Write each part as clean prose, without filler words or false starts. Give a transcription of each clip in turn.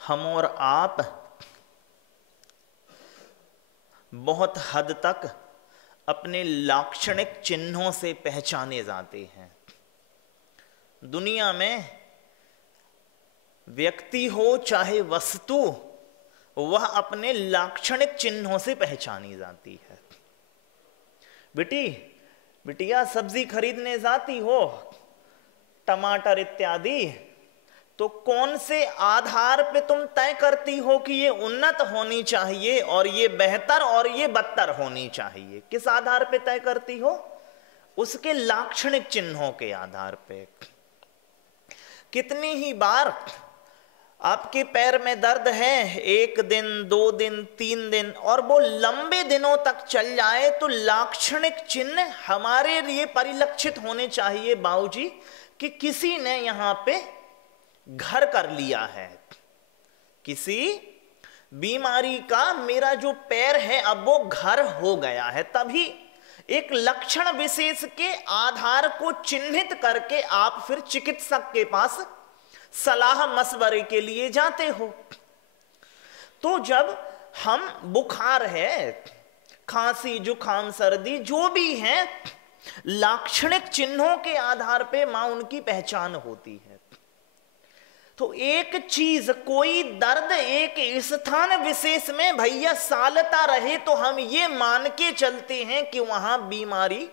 हम और आप बहुत हद तक अपने लाक्षणिक चिन्हों से पहचाने जाते हैं। दुनिया में व्यक्ति हो चाहे वस्तु, वह अपने लाक्षणिक चिन्हों से पहचानी जाती है। बिटिया सब्जी खरीदने जाती हो, टमाटर इत्यादि, तो कौन से आधार पे तुम तय करती हो कि ये उन्नत होनी चाहिए और ये बेहतर और ये बदतर होनी चाहिए? किस आधार पे तय करती हो? उसके लाक्षणिक चिन्हों के आधार पे। कितनी ही बार आपके पैर में दर्द है, 1 दिन 2 दिन 3 दिन, और वो लंबे दिनों तक चल जाए, तो लाक्षणिक चिन्ह हमारे लिए परिलक्षित होने चाहिए बाबूजी कि किसी ने यहां पे घर कर लिया है, किसी बीमारी का मेरा जो पैर है अब वो घर हो गया है। तभी एक लक्षण विशेष के आधार को चिन्हित करके आप फिर चिकित्सक के पास सलाह मशवरे के लिए जाते हो। तो जब हम बुखार है, खांसी जुकाम सर्दी जो भी है, लाक्षणिक चिन्हों के आधार पे मां उनकी पहचान होती है। तो एक चीज, कोई दर्द एक स्थान विशेष में भैया सालता रहे तो हम ये मान के चलते हैं कि वहां बीमारी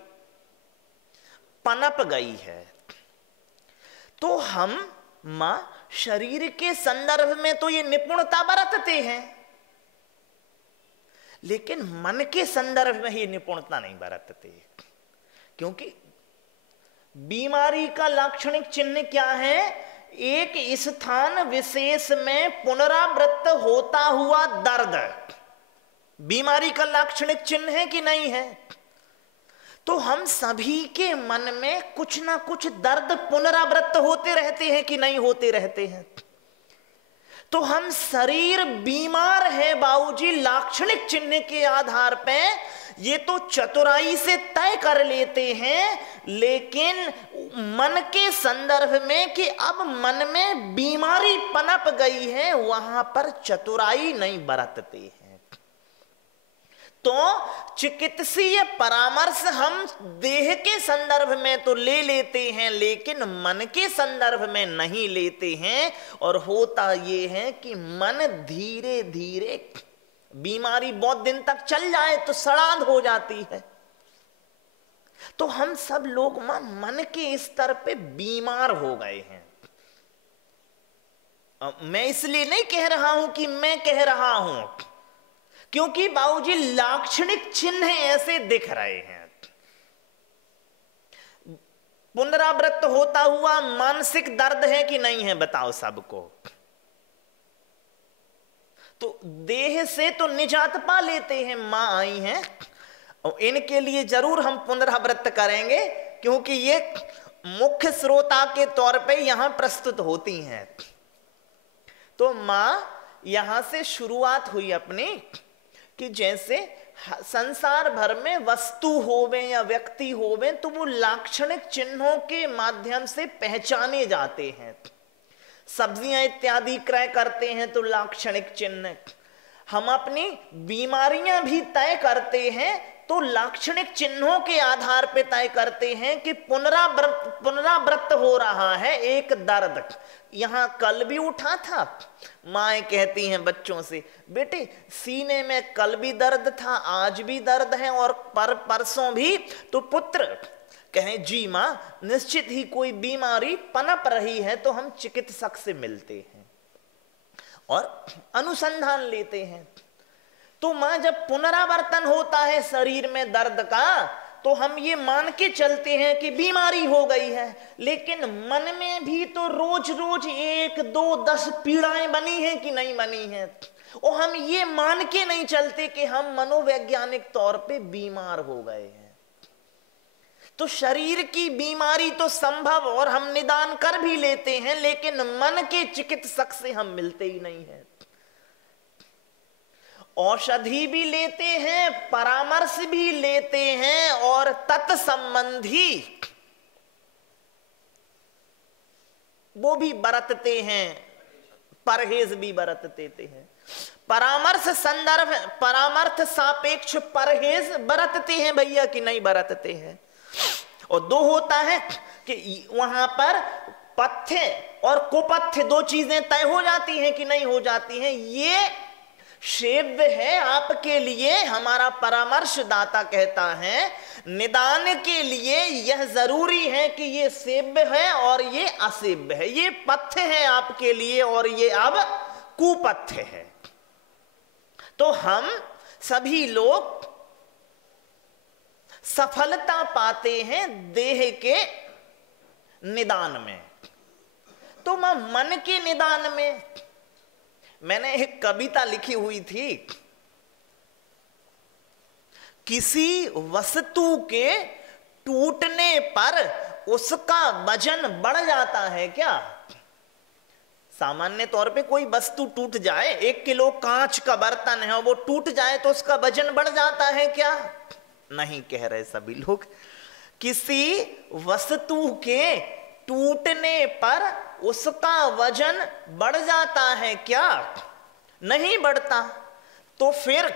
पनप गई है। तो हम मां शरीर के संदर्भ में तो ये निपुणता बरतते हैं, लेकिन मन के संदर्भ में ये निपुणता नहीं बरतते। क्योंकि बीमारी का लाक्षणिक चिन्ह क्या है? एक स्थान विशेष में पुनरावृत्त होता हुआ दर्द बीमारी का लाक्षणिक चिन्ह है कि नहीं है? तो हम सभी के मन में कुछ ना कुछ दर्द पुनरावृत्त होते रहते हैं कि नहीं होते रहते हैं? तो हम शरीर बीमार है बाबूजी लाक्षणिक चिन्ह के आधार पे ये तो चतुराई से तय कर लेते हैं, लेकिन मन के संदर्भ में कि अब मन में बीमारी पनप गई है, वहां पर चतुराई नहीं बरतते हैं। तो चिकित्सीय परामर्श हम देह के संदर्भ में तो ले लेते हैं, लेकिन मन के संदर्भ में नहीं लेते हैं। और होता यह है कि मन धीरे धीरे, बीमारी बहुत दिन तक चल जाए तो सड़ांध हो जाती है। तो हम सब लोग मन के स्तर पे बीमार हो गए हैं। मैं इसलिए नहीं कह रहा हूं कि मैं कह रहा हूं, क्योंकि बाबूजी लाक्षणिक चिन्ह ऐसे दिख रहे हैं। पुनरावृत्त होता हुआ मानसिक दर्द है कि नहीं है? बताओ सबको। तो देह से तो निजात पा लेते हैं, मां आई हैं, और इनके लिए जरूर हम पुनरावृत्त करेंगे, क्योंकि ये मुख्य श्रोता के तौर पे यहां प्रस्तुत होती हैं। तो मां यहां से शुरुआत हुई अपनी कि जैसे संसार भर में वस्तु होवे या व्यक्ति होवे तो वो लाक्षणिक चिन्हों के माध्यम से पहचाने जाते हैं। सब्जियां इत्यादि क्रय करते हैं तो लाक्षणिक चिन्ह। हम अपनी बीमारियां भी तय करते हैं तो लाक्षणिक चिन्हों के आधार पर तय करते हैं कि पुनरावृत्त हो रहा है एक दर्द। यहां कल भी उठा था, माएं कहती हैं बच्चों से, बेटे सीने में कल भी दर्द था, आज भी दर्द है और परसों भी। तो पुत्र कहें जी मां, निश्चित ही कोई बीमारी पनप रही है, तो हम चिकित्सक से मिलते हैं और अनुसंधान लेते हैं। तो मां जब पुनरावर्तन होता है शरीर में दर्द का, तो हम ये मान के चलते हैं कि बीमारी हो गई है, लेकिन मन में भी तो रोज रोज 1 2 10 पीड़ाएं बनी हैं कि नहीं बनी हैं। और हम ये मान के नहीं चलते कि हम मनोवैज्ञानिक तौर पे बीमार हो गए हैं। तो शरीर की बीमारी तो संभव और हम निदान कर भी लेते हैं, लेकिन मन के चिकित्सक से हम मिलते ही नहीं हैं। औषधि भी लेते हैं, परामर्श भी लेते हैं और तत्संबंधी वो भी बरतते हैं, परहेज भी बरतते हैं। परामर्श संदर्भ परामर्श सापेक्ष परहेज बरतते हैं भैया कि नहीं बरतते हैं। और दो होता है कि वहां पर पथ्य और कुपथ्य दो चीजें तय हो जाती हैं कि नहीं हो जाती हैं। ये सेव्य है आपके लिए, हमारा परामर्शदाता कहता है निदान के लिए यह जरूरी है कि ये सेव्य है और ये असेव्य है, ये पथ्य है आपके लिए और ये अब कुपथ्य है। तो हम सभी लोग सफलता पाते हैं देह के निदान में। तो मन के निदान में मैंने एक कविता लिखी हुई थी, किसी वस्तु के टूटने पर उसका वजन बढ़ जाता है क्या? सामान्य तौर पे कोई वस्तु टूट जाए, 1 किलो कांच का बर्तन है, वो टूट जाए तो उसका वजन बढ़ जाता है क्या? नहीं कह रहे सभी लोग। किसी वस्तु के टूटने पर उसका वजन बढ़ जाता है क्या? नहीं बढ़ता। तो फिर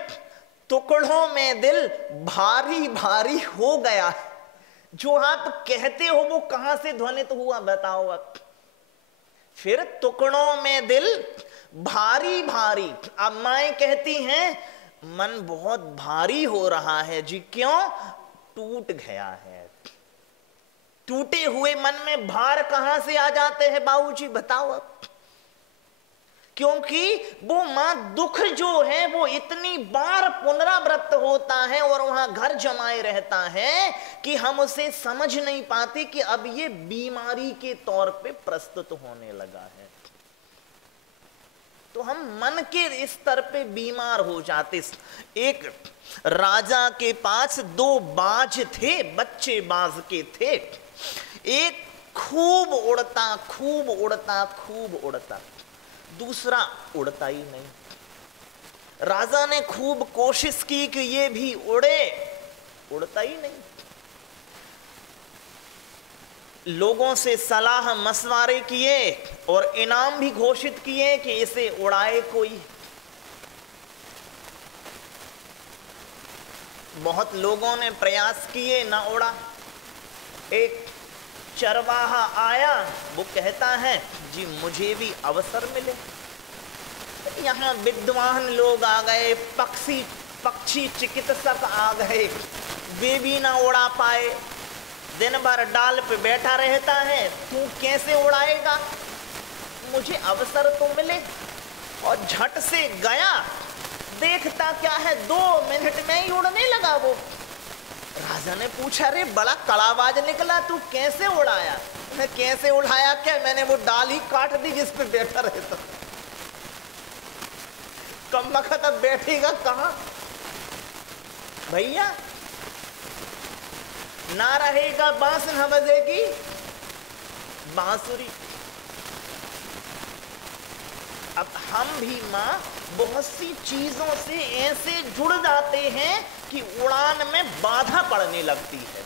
टुकड़ों में दिल भारी भारी हो गया। जो आप कहते हो वो कहां से ध्वनित हुआ बताओ अब। फिर टुकड़ों में दिल भारी भारी। अब माएं कहती हैं मन बहुत भारी हो रहा है जी, क्यों? टूट गया है। टूटे हुए मन में भार कहां से आ जाते हैं बाबूजी बताओ अब। क्योंकि वो मां दुख जो है वो इतनी बार पुनरावृत्त होता है और वहां घर जमाए रहता है कि हम उसे समझ नहीं पाते कि अब ये बीमारी के तौर पे प्रस्तुत होने लगा है। तो हम मन के स्तर पे बीमार हो जाते। एक राजा के पास 2 बाज थे, बच्चे बाज के थे। एक खूब उड़ता खूब उड़ता खूब उड़ता, दूसरा उड़ता ही नहीं। राजा ने खूब कोशिश की कि ये भी उड़े, उड़ता ही नहीं। लोगों से सलाह मशवरे किए और इनाम भी घोषित किए कि इसे उड़ाए कोई। बहुत लोगों ने प्रयास किए, ना उड़ा। एक चरवाहा आया, वो कहता है जी मुझे भी अवसर मिले। यहाँ विद्वान लोग आ गए, पक्षी चिकित्सक आ गए, वे भी ना उड़ा पाए। दिन भर डाल पे बैठा रहता है, तू कैसे उड़ाएगा, मुझे अवसर तो मिले। और झट से गया, देखता क्या है 2 मिनट में ही उड़ने लगा वो। राजा ने पूछा रे बड़ा कड़ाबाज निकला, तू कैसे उड़ाया? मैं कैसे उड़ाया क्या, मैंने वो डाल ही काट दी जिस पे बैठा रहता। कम वक्त अब बैठेगा कहां भैया? ना रहेगा बांस न बजेगी बांसुरी। अब हम भी मां बहुत सी चीजों से ऐसे जुड़ जाते हैं कि उड़ान में बाधा पड़ने लगती है।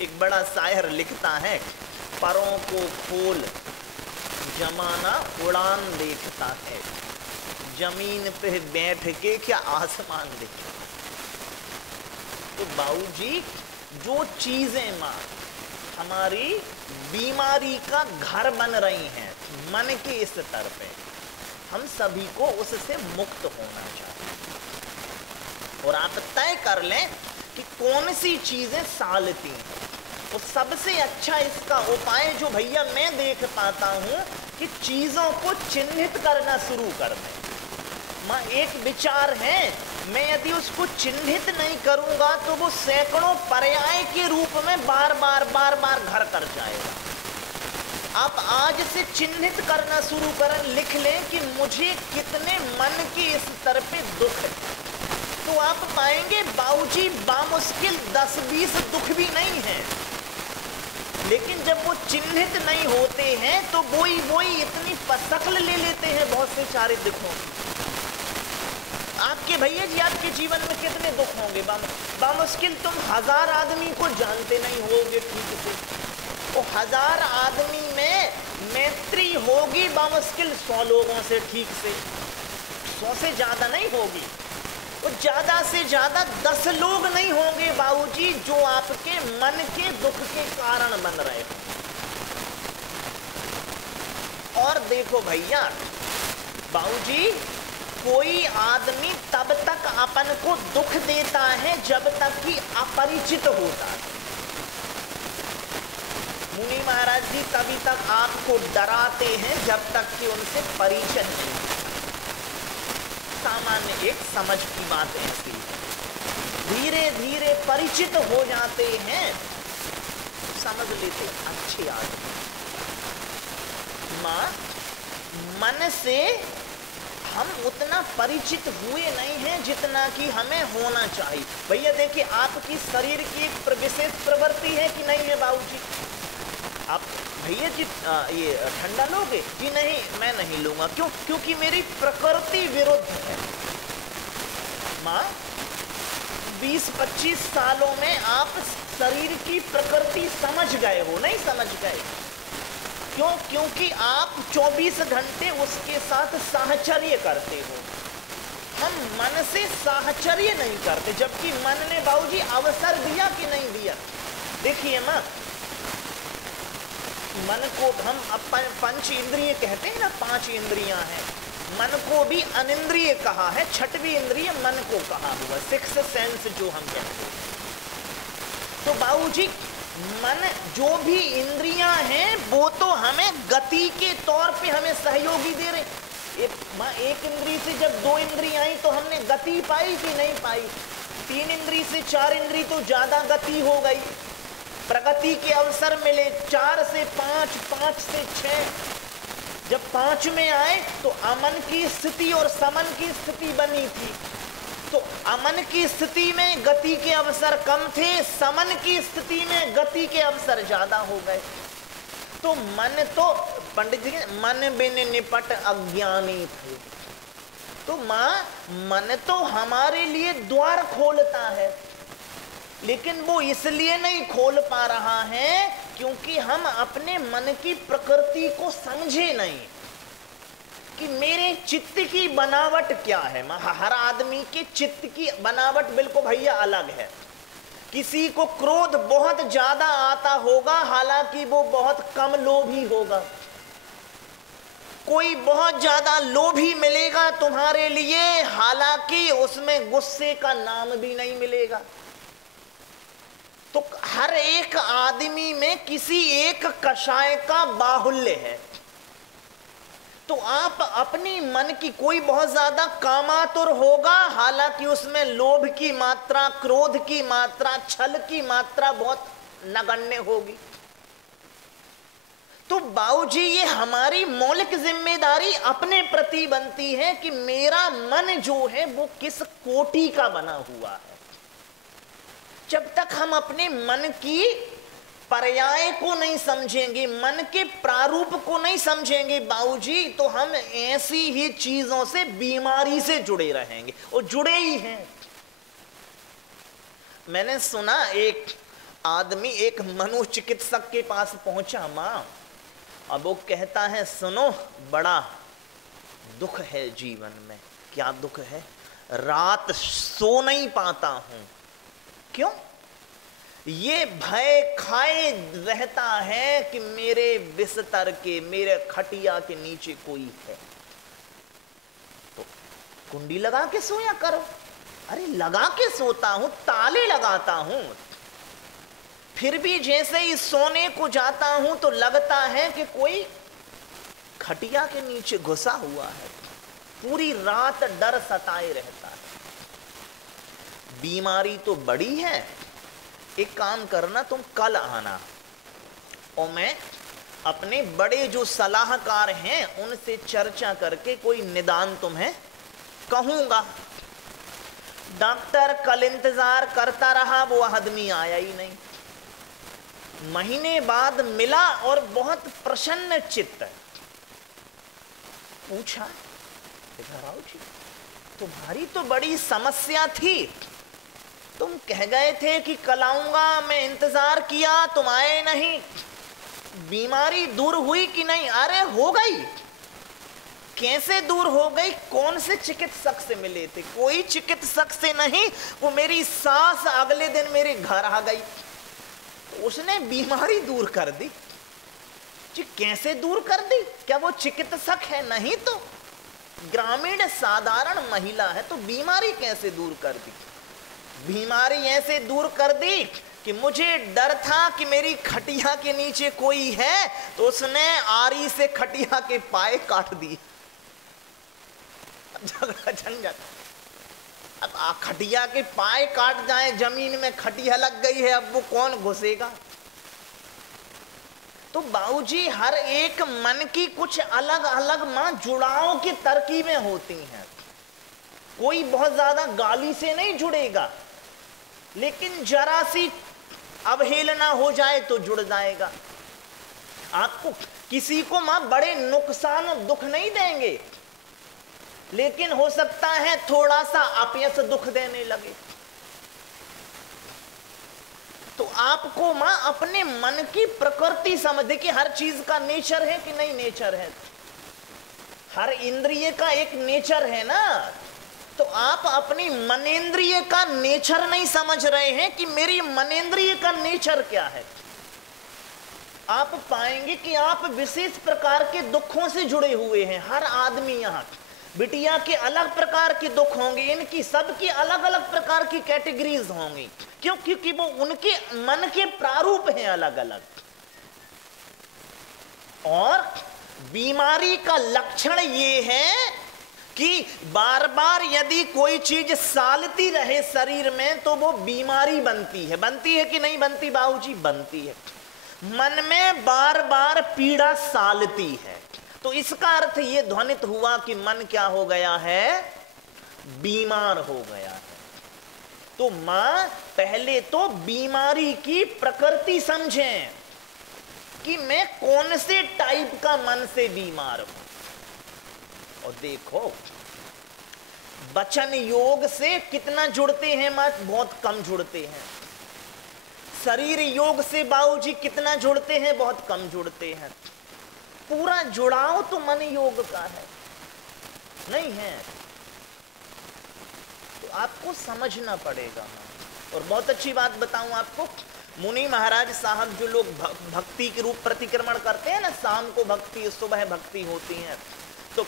एक बड़ा शायर लिखता है, परों को खोल जमाना उड़ान देखता है, जमीन पे बैठ के क्या आसमान देखता। तो बाबूजी जो चीजें मां हमारी बीमारी का घर बन रही हैं मन के स्तर पे, हम सभी को उससे मुक्त होना चाहिए। और आप तय कर लें कि कौन सी चीजें सालती हैं। तो सबसे अच्छा इसका उपाय जो भैया मैं देख पाता हूं कि चीजों को चिन्हित करना शुरू कर दें। मां एक विचार है, मैं यदि उसको चिन्हित नहीं करूंगा तो वो सैकड़ों पर्याय के रूप में बार बार घर कर जाएगा। आप आज से चिन्हित करना शुरू करें, लिख लें कि मुझे कितने मन के स्तर पे दुख है। तो आप पाएंगे बाबूजी बामुश्किल 10-20 दुख भी नहीं है, लेकिन जब वो चिन्हित नहीं होते हैं तो वही इतनी शक्ल ले लेते हैं बहुत से सारे दुखों। आपके भैया जी आपके जीवन में कितने दुख होंगे बामुश्किल तुम 1000 आदमी को जानते नहीं होगे ठीक से। वो 1000 आदमी में मैत्री होगी बामुश्किल 100 लोगों से, ठीक से 100 से ज्यादा नहीं होगी, वो ज्यादा से ज्यादा 10 लोग नहीं होंगे बाबूजी जो आपके मन के दुख के कारण बन रहे हो। और देखो भैया बाबूजी, कोई आदमी तब तक अपन को दुख देता है जब तक कि अपरिचित होता है। मुनि महाराज जी तभी तक आपको डराते हैं जब तक कि उनसे परिचय नहीं। सामान्य एक समझ की बात ऐसी है, धीरे धीरे परिचित हो जाते हैं, समझ लेते अच्छे आदमी। मां, मन से हम उतना परिचित हुए नहीं हैं जितना कि हमें होना चाहिए। भैया देखिए, आपकी शरीर की एक विशेष प्रवृत्ति है कि नहीं है बाबूजी? आप भैया जी ये ठंडा लोगे? जी नहीं, मैं नहीं लूंगा। क्यों? क्योंकि मेरी प्रकृति विरुद्ध है। माँ, 20-25 सालों में आप शरीर की प्रकृति समझ गए हो, नहीं समझ गए? क्यों? क्योंकि आप 24 घंटे उसके साथ साहचर्य करते हो। हम मन से साहचर्य नहीं करते, जबकि मन ने बाबूजी अवसर दिया कि नहीं दिया? देखिए माँ, मन को हम पंच इंद्रिय कहते हैं ना, 5 इंद्रियां हैं। मन को भी अनिंद्रिय कहा है, 6वीं इंद्रिय मन को कहा हुआ, 6th सेंस जो हम कहते हैं। तो बाबूजी मन जो भी इंद्रियां हैं वो तो हमें गति के तौर पे हमें सहयोगी दे रहे। एक इंद्रिय से जब 2 इंद्रियां आई तो हमने गति पाई कि नहीं पाई? 3 इंद्रिय से 4 इंद्रिय तो ज्यादा गति हो गई, प्रगति के अवसर मिले। 4 से 5, 5 से 6, जब 5 में आए तो अमन की स्थिति और समन की स्थिति बनी थी। तो अमन की स्थिति में गति के अवसर कम थे, समन की स्थिति में गति के अवसर ज्यादा हो गए। तो मन तो पंडित जी, मन बिन निपट अज्ञानी थे। तो मां, मन तो हमारे लिए द्वार खोलता है, लेकिन वो इसलिए नहीं खोल पा रहा है क्योंकि हम अपने मन की प्रकृति को समझे नहीं कि मेरे चित्त की बनावट क्या है। हर आदमी के चित्त की बनावट बिल्कुल भैया अलग है। किसी को क्रोध बहुत ज्यादा आता होगा, हालांकि वो बहुत कम लोभी होगा। कोई बहुत ज्यादा लोभी मिलेगा तुम्हारे लिए, हालांकि उसमें गुस्से का नाम भी नहीं मिलेगा। तो हर एक आदमी में किसी एक कषाय का बाहुल्य है। तो आप अपनी मन की, कोई बहुत ज्यादा कामातुर होगा, हालांकि उसमें लोभ की मात्रा, क्रोध की मात्रा, छल की मात्रा बहुत नगण्य होगी। तो बाबूजी, ये हमारी मौलिक जिम्मेदारी अपने प्रति बनती है कि मेरा मन जो है वो किस कोटि का बना हुआ है। जब तक हम अपने मन की पर्याय को नहीं समझेंगे, मन के प्रारूप को नहीं समझेंगे बाबूजी, तो हम ऐसी ही चीजों से, बीमारी से जुड़े रहेंगे, और जुड़े ही हैं। मैंने सुना एक आदमी एक मनोचिकित्सक के पास पहुंचा मां, अब वो कहता है सुनो, बड़ा दुख है जीवन में। क्या दुख है? रात सो नहीं पाता हूं। क्यों? ये भय खाए रहता है कि मेरे बिस्तर के, मेरे खटिया के नीचे कोई है। तो कुंडी लगा के सोया करो। अरे लगा के सोता हूं, ताले लगाता हूं, फिर भी जैसे ही सोने को जाता हूं तो लगता है कि कोई खटिया के नीचे घुसा हुआ है। पूरी रात डर सताए रहता है। बीमारी तो बड़ी है। एक काम करना, तुम कल आना और मैं अपने बड़े जो सलाहकार हैं उनसे चर्चा करके कोई निदान तुम्हें कहूंगा। डॉक्टर कल इंतजार करता रहा, वो आदमी आया ही नहीं। महीने बाद मिला और बहुत प्रसन्न चित्त पूछा, राव जी तुम्हारी तो बड़ी समस्या थी, तुम कह गए थे कि कल आऊंगा, मैं इंतजार किया, तुम आए नहीं। बीमारी दूर हुई कि नहीं? अरे हो गई। कैसे दूर हो गई? कौन से चिकित्सक से मिले थे? कोई चिकित्सक से नहीं, वो मेरी सास अगले दिन मेरे घर आ गई, उसने बीमारी दूर कर दी। जी कैसे दूर कर दी? क्या वो चिकित्सक है? नहीं तो ग्रामीण साधारण महिला है, तो बीमारी कैसे दूर कर दी? बीमारी ऐसे दूर कर दी कि मुझे डर था कि मेरी खटिया के नीचे कोई है, तो उसने आरी से खटिया के पाए काट दिए। झगड़ा झंझट। अब खटिया के पाए काट जाए, जमीन में खटिया लग गई है, अब वो कौन घुसेगा? तो बाबूजी हर एक मन की कुछ अलग अलग मां जुड़ाव की तरकीबें होती हैं। कोई बहुत ज्यादा गाली से नहीं जुड़ेगा, लेकिन जरा सी अवहेलना हो जाए तो जुड़ जाएगा। आपको किसी को मां बड़े नुकसान दुख नहीं देंगे, लेकिन हो सकता है थोड़ा सा अपयश दुख देने लगे। तो आपको मां अपने मन की प्रकृति समझ, देखिए हर चीज का नेचर है कि नहीं नेचर है? हर इंद्रिय का एक नेचर है ना। तो आप अपनी मनेंद्रिय का नेचर नहीं समझ रहे हैं कि मेरी मनेंद्रिय का नेचर क्या है। आप पाएंगे कि आप विशेष प्रकार के दुखों से जुड़े हुए हैं। हर आदमी, यहाँ बिटिया के अलग प्रकार के दुख होंगे, इनकी सबकी अलग अलग प्रकार की कैटेगरीज होंगी। क्यों? क्योंकि वो उनके मन के प्रारूप हैं अलग अलग। और बीमारी का लक्षण ये है कि बार बार यदि कोई चीज सालती रहे शरीर में तो वो बीमारी बनती है। बनती है कि नहीं बनती बाबूजी? बनती है। मन में बार बार पीड़ा सालती है, तो इसका अर्थ ये ध्वनित हुआ कि मन क्या हो गया है? बीमार हो गया है। तो मां पहले तो बीमारी की प्रकृति समझें कि मैं कौन से टाइप का मन से बीमार हूं। और देखो वचन योग से कितना जुड़ते हैं मां? बहुत कम जुड़ते हैं। शरीर योग से बाबूजी कितना जुड़ते हैं? बहुत कम जुड़ते हैं। पूरा जुड़ाव तो मन योग का है, नहीं है? तो आपको समझना पड़ेगा। और बहुत अच्छी बात बताऊं आपको, मुनि महाराज साहब जो लोग भक्ति के रूप प्रतिक्रमण करते हैं ना, शाम को भक्ति, सुबह भक्ति होती है, तो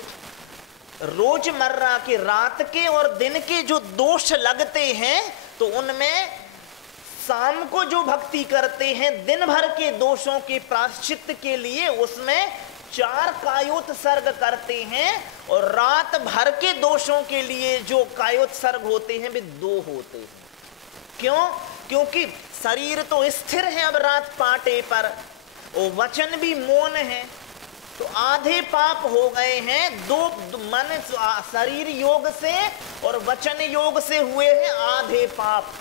रोजमर्रा के रात के और दिन के जो दोष लगते हैं, तो उनमें शाम को जो भक्ति करते हैं दिन भर के दोषों के प्रायश्चित के लिए उसमें 4 कायोत्सर्ग करते हैं, और रात भर के दोषों के लिए जो कायोत्सर्ग होते हैं वे 2 होते हैं। क्यों? क्योंकि शरीर तो स्थिर है अब रात पाटे पर, और वचन भी मौन है, तो आधे पाप हो गए हैं। 2 मन शरीर योग से और वचन योग से हुए हैं आधे पाप,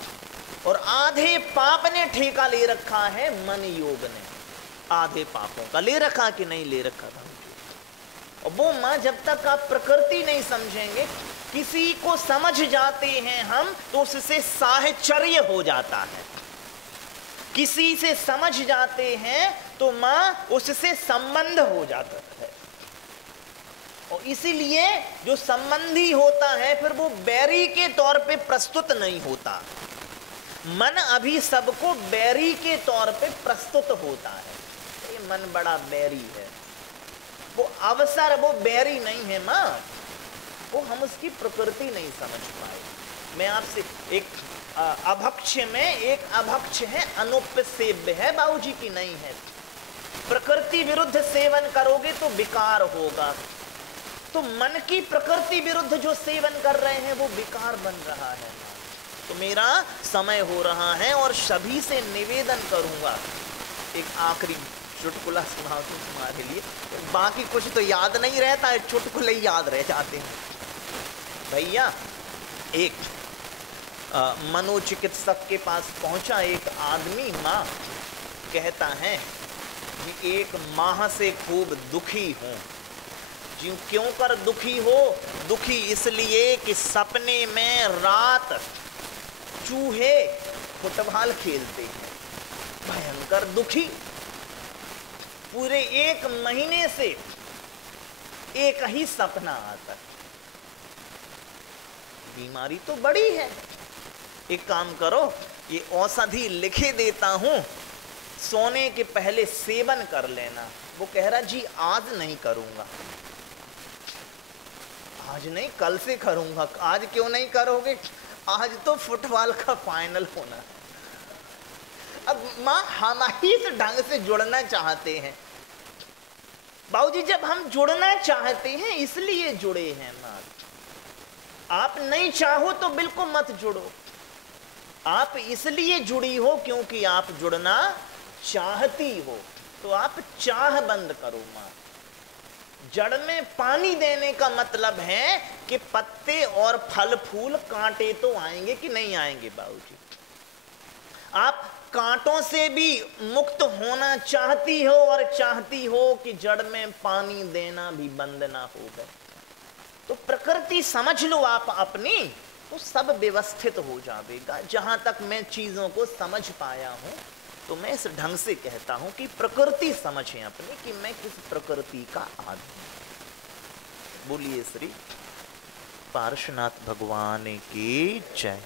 और आधे पाप ने ठेका ले रखा है मन योग ने। आधे पापों का ले रखा कि नहीं ले रखा था? और वो मां जब तक आप प्रकृति नहीं समझेंगे, किसी को समझ जाते हैं हम तो उससे साहचर्य हो जाता है। किसी से समझ जाते हैं तो मां उससे संबंध हो जाता है। और इसीलिए जो संबंधी होता है फिर वो बैरी के तौर पे प्रस्तुत नहीं होता। मन अभी सबको बैरी के तौर पे प्रस्तुत होता है। ये मन बड़ा बैरी है, वो अवसर, वो बैरी नहीं है मां, वो हम उसकी प्रकृति नहीं समझ पाए। मैं आपसे एक अभक्ष में एक अभक्ष है, अनुपसेव्य है बाबूजी की नहीं है। प्रकृति विरुद्ध सेवन करोगे तो विकार होगा। तो मन की प्रकृति विरुद्ध जो सेवन कर रहे हैं वो विकार बन रहा है। तो मेरा समय हो रहा है और सभी से निवेदन करूंगा, एक आखिरी चुटकुला सुनाओ तुम तुम्हारे लिए। बाकी कुछ तो याद नहीं रहता है, चुटकुले ही याद रह जाते हैं। भैया एक मनोचिकित्सक के पास पहुंचा एक आदमी। माँ कहता है कि 1 माह से खूब दुखी हूं। क्यों कर दुखी हो? दुखी इसलिए कि सपने में रात चूहे फुटबॉल खेलते हैं। भयंकर दुखी। पूरे 1 महीने से एक ही सपना आता है। बीमारी तो बड़ी है, एक काम करो, ये औषधि लिखे देता हूं, सोने के पहले सेवन कर लेना। वो कह रहा जी आज नहीं करूंगा। आज नहीं, कल से करूंगा। आज क्यों नहीं करोगे? आज तो फुटबॉल का फाइनल होना है। अब माँ हम इस ढंग से जुड़ना चाहते हैं। बाबूजी जब हम जुड़ना चाहते हैं इसलिए जुड़े हैं माँ। आप नहीं चाहो तो बिल्कुल मत जुड़ो। आप इसलिए जुड़ी हो क्योंकि आप जुड़ना चाहती हो, तो आप चाह बंद करो माँ। जड़ में पानी देने का मतलब है कि पत्ते और फल फूल कांटे तो आएंगे कि नहीं आएंगे बाबूजी। आप कांटों से भी मुक्त होना चाहती हो और चाहती हो कि जड़ में पानी देना भी बंद ना हो गए, तो प्रकृति समझ लो आप अपनी, तो सब व्यवस्थित हो जाएगा। जहां तक मैं चीजों को समझ पाया हूं तो मैं इस ढंग से कहता हूं कि प्रकृति समझे अपनी कि मैं किस प्रकृति का आदमी। बोलिए श्री पार्श्वनाथ भगवान की जय।